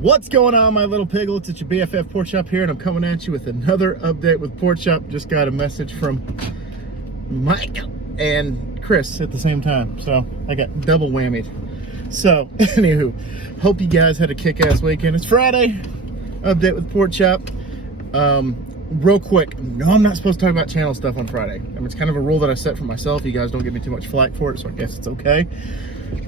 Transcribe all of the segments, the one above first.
What's going on, my little piglets? It's your BFF Pork Chop here, and I'm coming at you with another update with Pork Chop. Just got a message from Mike and Chris at the same time, so I got double whammied. So, anywho, hope you guys had a kick-ass weekend. It's Friday, update with Pork Chop. Real quick, no, I'm not supposed to talk about channel stuff on Friday. I mean, it's kind of a rule that I set for myself. You guys don't give me too much flack for it, so I guess it's okay.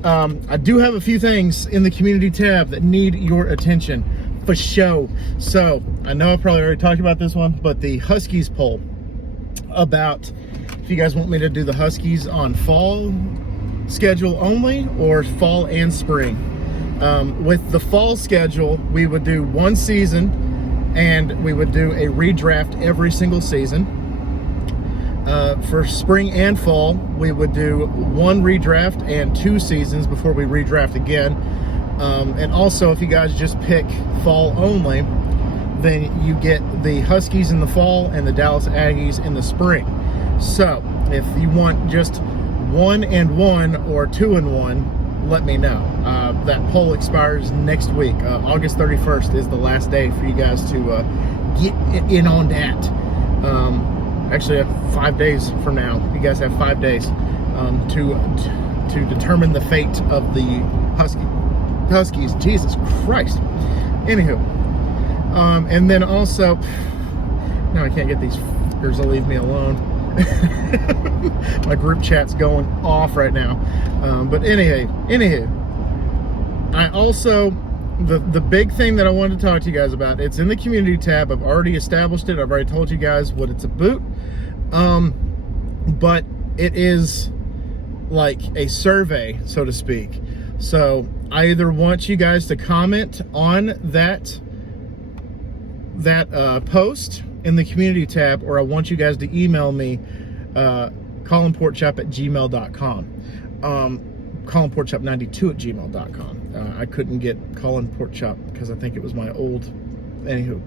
I do have a few things in the community tab that need your attention for show. So I know I probably already talked about this one, but the Huskies poll about if you guys want me to do the Huskies on fall schedule only or fall and spring. With the fall schedule, we would do one season and we would do a redraft every single season. For spring and fall, we would do one redraft and 2 seasons before we redraft again. And also, if you guys just pick fall only, then you get the Huskies in the fall and the Dallas Aggies in the spring. So if you want just 1 and 1 or 2 and 1, let me know. That poll expires next week. August 31st is the last day for you guys to get in on that. Actually, 5 days from now. You guys have 5 days to determine the fate of the Huskies. Jesus Christ. Anywho, and then also, now I can't get these fuckers to leave me alone. My group chat's going off right now. But anywho, I also, the big thing that I wanted to talk to you guys about, it's in the community tab. I've already established it. I've already told you guys what it's about. But it is like a survey, so to speak. So I either want you guys to comment on that post in the community tab, or I want you guys to email me, colinporkchop@gmail.com. colinporkchop92@gmail.com. I couldn't get Colin Pork Chop because I think it was my old, anywho.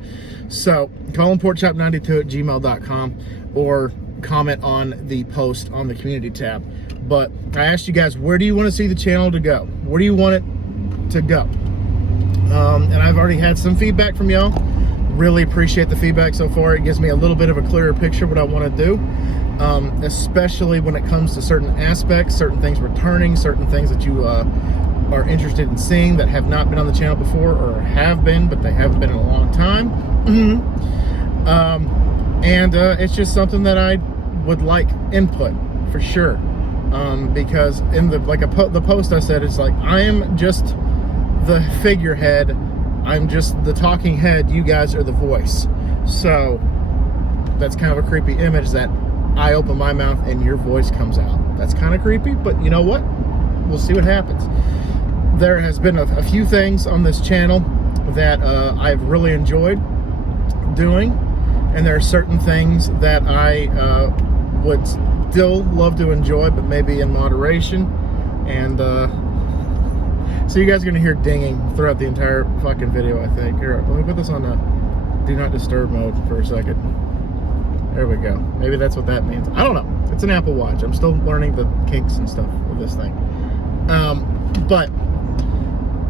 So colinporkchop92@gmail.com, or comment on the post on the community tab. But I asked you guys, where do you want to see the channel to go? Where do you want it to go? And I've already had some feedback from y'all. Really appreciate the feedback so far. It gives me a little bit of a clearer picture of what I want to do, especially when it comes to certain aspects, certain things returning, certain things that you are interested in seeing that have not been on the channel before, or have been, but they haven't been in a long time. And it's just something that I would like input for sure, because in the post I said, it's like, I am just the figurehead, I'm just the talking head, you guys are the voice. So that's kind of a creepy image, that I open my mouth and your voice comes out. That's kind of creepy, but you know what, we'll see what happens. There has been a few things on this channel that I've really enjoyed doing, and there are certain things that I would still love to enjoy, but maybe in moderation. And so you guys are gonna hear dinging throughout the entire fucking video, I think. Here, let me put this on do not disturb mode for a second. There we go. Maybe that's what that means. I don't know. It's an Apple Watch. I'm still learning the kinks and stuff of this thing. But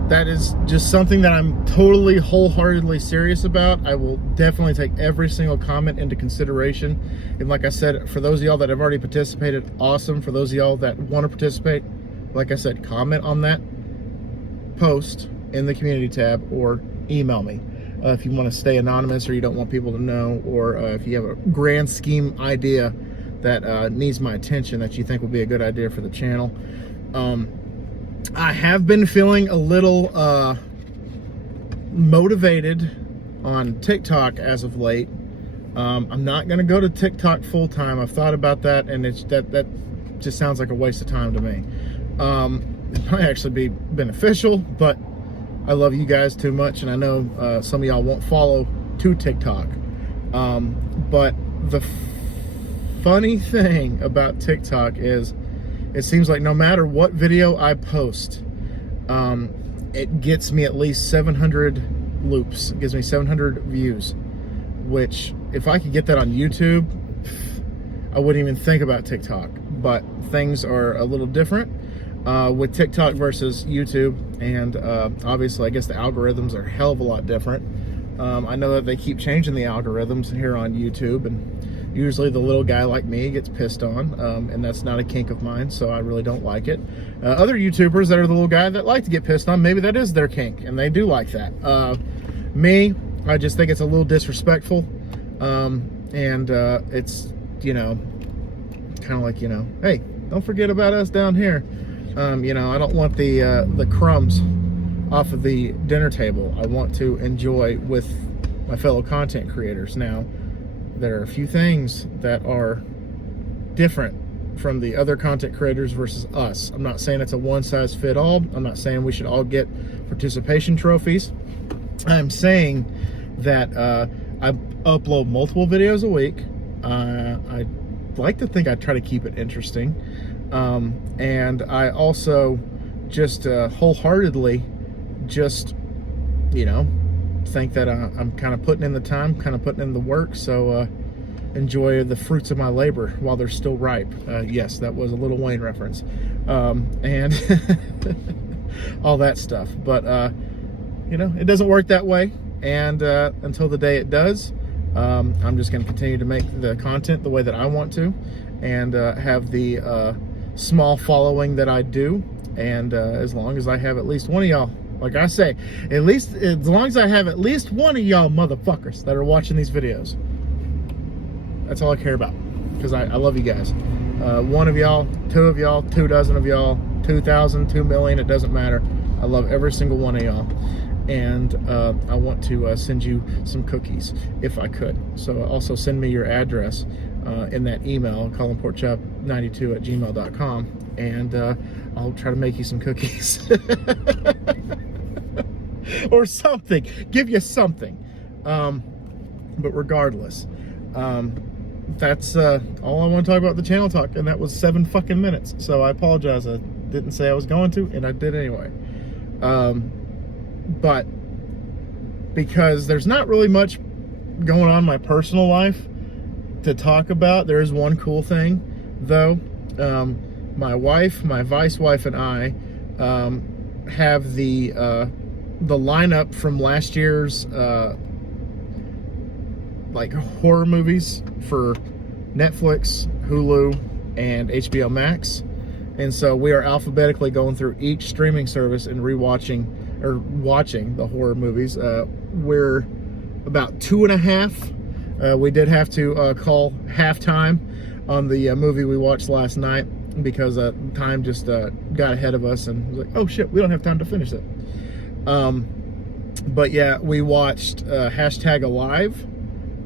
that is just something that I'm totally wholeheartedly serious about. I will definitely take every single comment into consideration. And like I said, for those of y'all that have already participated, awesome. For those of y'all that want to participate, like I said, comment on that post in the community tab, or email me if you want to stay anonymous, or you don't want people to know, or if you have a grand scheme idea that needs my attention that you think will be a good idea for the channel. I have been feeling a little motivated on TikTok as of late. I'm not going to go to TikTok full time. I've thought about that, and it's that just sounds like a waste of time to me. It might actually be beneficial, but I love you guys too much, and I know some of y'all won't follow to TikTok. But the funny thing about TikTok is, it seems like no matter what video I post, it gets me at least 700 loops. It gives me 700 views, which if I could get that on YouTube, I wouldn't even think about TikTok. But things are a little different with TikTok versus YouTube. And obviously, I guess the algorithms are a hell of a lot different. I know that they keep changing the algorithms here on YouTube, and usually the little guy like me gets pissed on, and that's not a kink of mine, so I really don't like it. Other YouTubers that are the little guy that like to get pissed on, maybe that is their kink, and they do like that. Me, I just think it's a little disrespectful, and it's, you know, kind of like, you know, hey, don't forget about us down here. You know, I don't want the crumbs off of the dinner table. I want to enjoy with my fellow content creators. Now, there are a few things that are different from the other content creators versus us. I'm not saying it's a one-size-fits-all. I'm not saying we should all get participation trophies. I'm saying that I upload multiple videos a week. I like to think I try to keep it interesting. And I also just wholeheartedly just, you know, think that I'm kind of putting in the time, kind of putting in the work, so enjoy the fruits of my labor while they're still ripe. Yes, that was a Lil Wayne reference, and all that stuff. But you know, it doesn't work that way, and until the day it does, I'm just going to continue to make the content the way that I want to, and have the small following that I do. And as long as I have at least one of y'all, like I say, at least as long as I have at least one of y'all motherfuckers that are watching these videos, that's all I care about, because I love you guys. One of y'all, two of y'all, 24 of y'all, 2,000, 2 million, it doesn't matter. I love every single one of y'all. And I want to send you some cookies if I could. So also send me your address in that email, colinporkchop92@gmail.com, and I'll try to make you some cookies. Or something. Give you something. But regardless, that's all I want to talk about the channel talk, and that was 7 fucking minutes. So I apologize. I didn't say I was going to, and I did anyway. But because there's not really much going on in my personal life to talk about, there is one cool thing, though. My wife, my vice wife, and I have the lineup from last year's like horror movies for Netflix, Hulu, and HBO Max. And so we are alphabetically going through each streaming service and rewatching or watching the horror movies. We're about 2.5. We did have to call halftime on the movie we watched last night, because time just got ahead of us, and was like, oh shit, we don't have time to finish it. But yeah, we watched #Alive,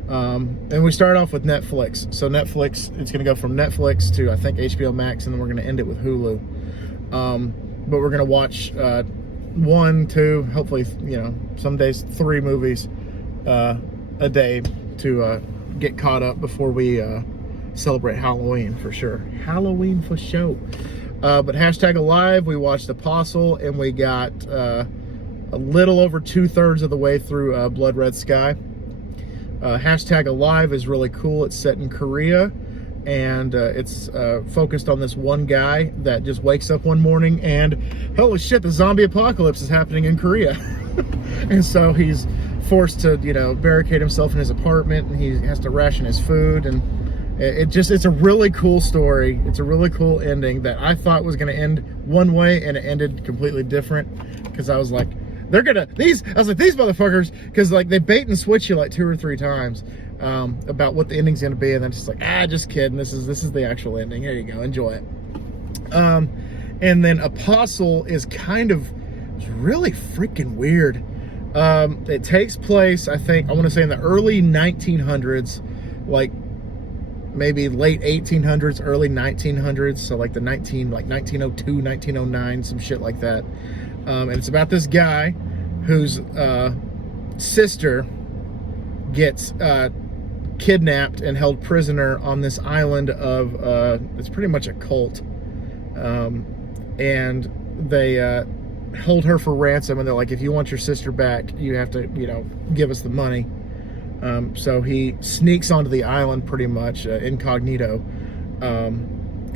and we started off with Netflix. So Netflix, it's going to go from Netflix to I think HBO Max, and then we're going to end it with Hulu. But we're going to watch 1, 2, hopefully, you know, some days 3 movies a day to get caught up before we celebrate Halloween for sure. Halloween for sure. But #Alive, we watched Apostle, and we got a little over 2/3 of the way through Blood Red Sky. #Alive is really cool. It's set in Korea, and it's focused on this one guy that just wakes up one morning and holy shit, the zombie apocalypse is happening in Korea. And so he's forced to, you know, barricade himself in his apartment, and he has to ration his food, and it's a really cool story. It's a really cool ending that I thought was going to end one way, and it ended completely different, because I was like, these motherfuckers, because like they bait and switch you like 2 or 3 times about what the ending's going to be, and then it's just like, just kidding, this is the actual ending. Here you go, enjoy it. And then Apostle is it's really freaking weird. It takes place, I want to say in the early 1900s, like maybe late 1800s, early 1900s, so like 1902, 1909, some shit like that. And it's about this guy whose sister gets kidnapped and held prisoner on this island of it's pretty much a cult, and they hold her for ransom, and they're like, if you want your sister back, you have to, you know, give us the money. So he sneaks onto the island pretty much incognito,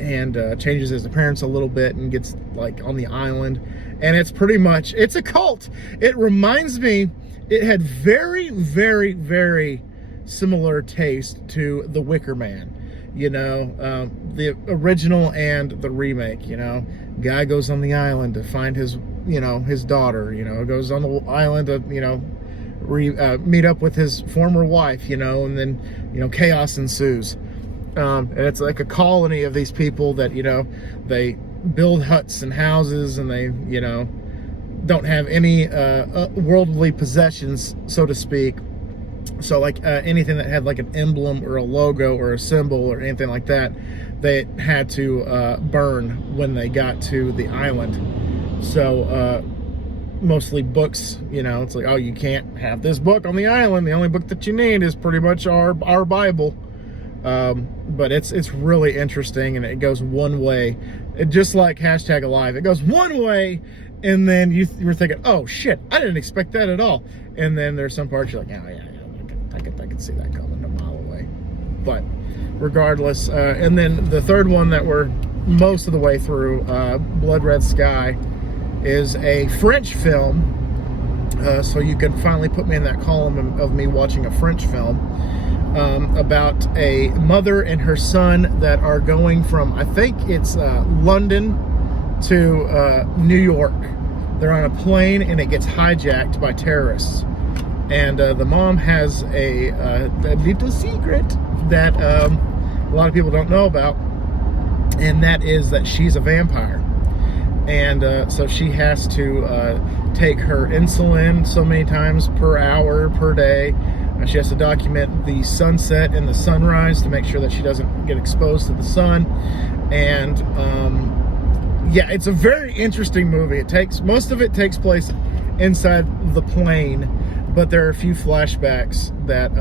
and changes his appearance a little bit and gets like on the island. And it's pretty much, it's a cult. It reminds me, it had very, very, very similar taste to The Wicker Man. You know, the original and the remake. You know, guy goes on the island to find his, you know, his daughter. You know, goes on the island to, you know, meet up with his former wife. You know, and then, you know, chaos ensues. And it's like a colony of these people that, you know, they build huts and houses, and they, you know, don't have any worldly possessions, so to speak. So like anything that had like an emblem or a logo or a symbol or anything like that, they had to burn when they got to the island. So mostly books, you know, it's like, oh, you can't have this book on the island. The only book that you need is pretty much our Bible. But it's really interesting, and it goes one way. It just like #Alive. It goes one way, and then you're thinking, oh shit, I didn't expect that at all. And then there's some parts you're like, oh yeah, I could see that coming a mile away. But regardless, and then the third one that we're most of the way through, Blood Red Sky, is a French film. So you can finally put me in that column of me watching a French film. About a mother and her son that are going from, I think it's London to New York. They're on a plane and it gets hijacked by terrorists. And the mom has a little secret that a lot of people don't know about, and that is that she's a vampire. And so she has to take her insulin so many times per hour, per day. She has to document the sunset and the sunrise to make sure that she doesn't get exposed to the sun. And yeah, it's a very interesting movie. Most of it takes place inside the plane, but there are a few flashbacks that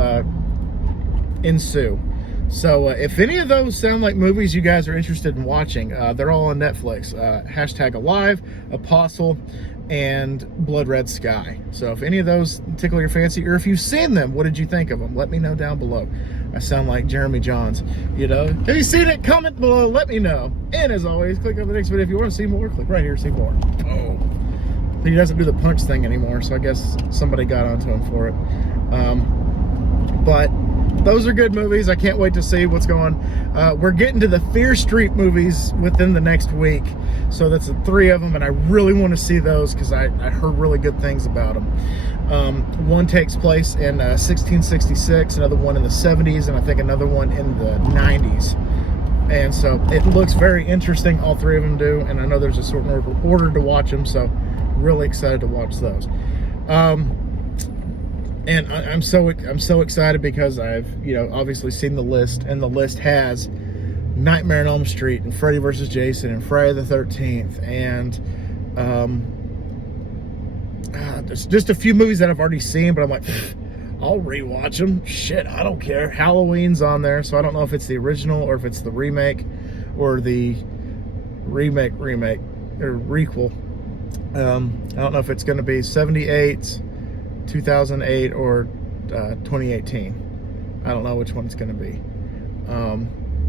ensue. So if any of those sound like movies you guys are interested in watching, they're all on Netflix. #Alive, Apostle, and Blood Red Sky. So if any of those tickle your fancy, or if you've seen them, what did you think of them? Let me know down below. I sound like Jeremy Johns, you know. Have you seen it? Comment below, let me know. And as always, click on the next video. If you want to see more, click right here, see more. Oh, he doesn't do the punch thing anymore, so I guess somebody got onto him for it. But those are good movies. I can't wait to see what's going. We're getting to the Fear Street movies within the next week. So that's the 3 of them, and I really want to see those because I heard really good things about them. One takes place in 1666, another one in the 70s, and I think another one in the 90s. And so it looks very interesting, all 3 of them do, and I know there's a certain order to watch them, so really excited to watch those. And I'm so excited because I've, you know, obviously seen the list, and the list has Nightmare on Elm Street and Freddy vs. Jason and Friday the 13th, and there's just a few movies that I've already seen, but I'm like, I'll rewatch them. Shit, I don't care. Halloween's on there, so I don't know if it's the original or if it's the remake or the remake or requel. I don't know if it's going to be 78, 2008, or 2018. I don't know which one it's going to be.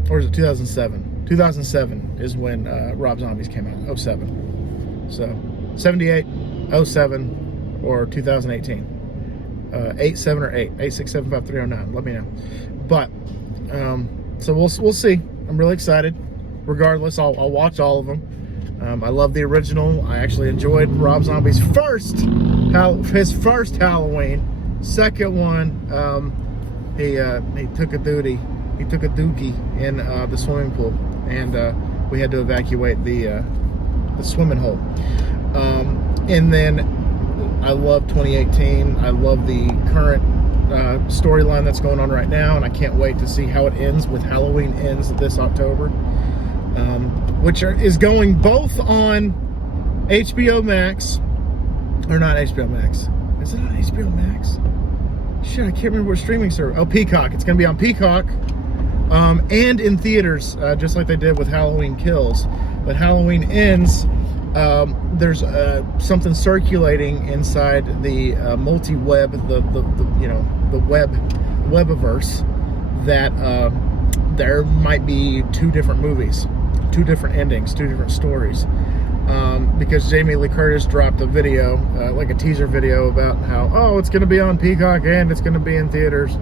Or is it 2007? 2007 is when Rob Zombies came out. 07. So 78, 07, or 2018. 8, 7, or 8. 8, 6, 7, 5, 3, 0, 9. Let me know. But so we'll see. I'm really excited. Regardless, I'll watch all of them. I love the original. I actually enjoyed Rob Zombie's first Halloween. Second one, he took a dookie in the swimming pool, and we had to evacuate the swimming hole. And then I love 2018. I love the current storyline that's going on right now, and I can't wait to see how it ends with Halloween Ends this October. Which is going both on HBO Max, or not HBO Max. Is it on HBO Max? Shit, I can't remember what streaming service. Oh, Peacock. It's going to be on Peacock, and in theaters, just like they did with Halloween Kills. But Halloween Ends, there's something circulating inside the multi-web, the webiverse, that there might be 2 different movies. two different endings, two different stories. Because Jamie Lee Curtis dropped a video, like a teaser video about how, oh, it's going to be on Peacock and it's going to be in theaters.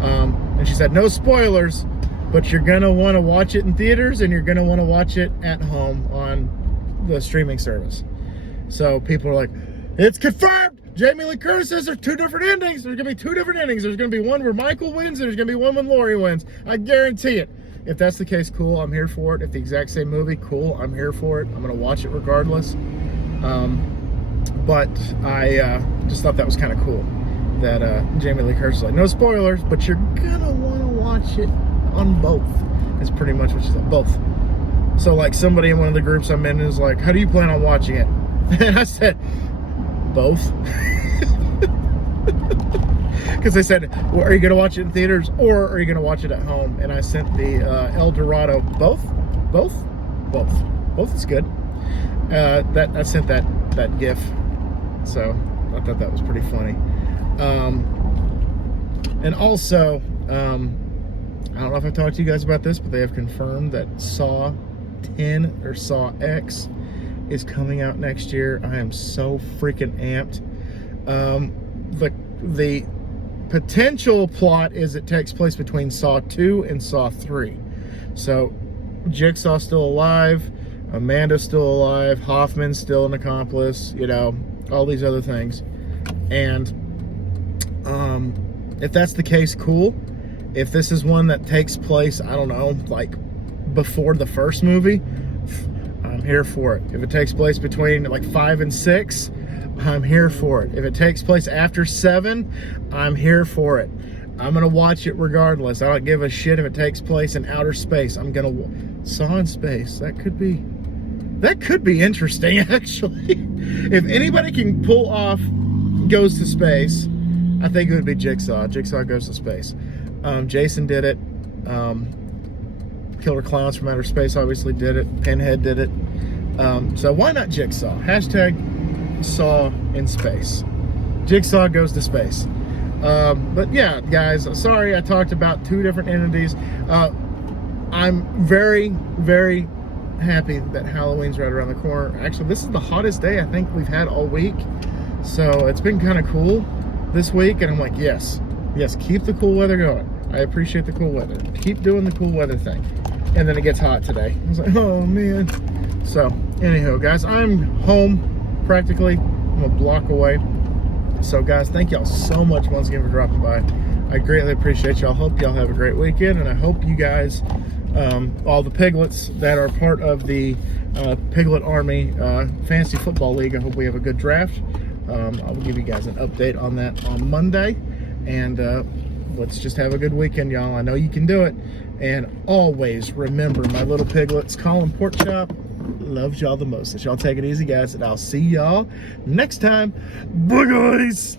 And she said, no spoilers, but you're going to want to watch it in theaters and you're going to want to watch it at home on the streaming service. So people are like, it's confirmed! Jamie Lee Curtis says there's two different endings. There's going to be two different endings. There's going to be one where Michael wins and there's going to be one when Laurie wins. I guarantee it. If that's the case, cool, I'm here for it. If the exact same movie, cool, I'm here for it. I'm going to watch it regardless. But I just thought that was kind of cool that Jamie Lee Curtis was like, no spoilers, but you're going to want to watch it on both. Is pretty much what she said, both. So like somebody in one of the groups I'm in is like, how do you plan on watching it? And I said, both. Because they said, well, are you going to watch it in theaters or are you going to watch it at home? And I sent the El Dorado, both is good. I sent that GIF, so I thought that was pretty funny. And also, I don't know if I talked to you guys about this, but they have confirmed that Saw 10 or Saw X is coming out next year. I am so freaking amped. The potential plot is it takes place between Saw 2 and Saw 3. So Jigsaw's still alive, Amanda's still alive, Hoffman's still an accomplice, you know, all these other things. And if that's the case, cool. If this is one that takes place, I don't know, like before the first movie, I'm here for it. If it takes place between like 5 and 6, I'm here for it. If it takes place after 7, I'm here for it. I'm gonna watch it regardless. I don't give a shit if it takes place in outer space. I'm gonna Saw in space. That could be interesting, actually. If anybody can pull off goes to space, I think it would be Jigsaw. Jigsaw goes to space. Jason did it. Killer Clowns from Outer Space obviously did it. Pinhead did it. So why not Jigsaw? Hashtag Saw in space. Jigsaw goes to space. But yeah, guys, sorry I talked about two different entities. I'm very, very happy that Halloween's right around the corner. Actually, this is the hottest day I think we've had all week. So it's been kind of cool this week, and I'm like, yes, keep the cool weather going. I appreciate the cool weather. Keep doing the cool weather thing. And then it gets hot today. I was like, oh man. So, anyhow, guys, I'm home practically. I'm a block away. So, guys, thank y'all so much once again for dropping by. I greatly appreciate y'all. Hope y'all have a great weekend, and I hope you guys, all the piglets that are part of the Piglet Army Fantasy Football League, I hope we have a good draft. I'll give you guys an update on that on Monday, and let's just have a good weekend, y'all. I know you can do it. And always remember, my little piglets, Colin Porkchop loves y'all the most. So y'all take it easy, guys, and I'll see y'all next time. Bye, guys.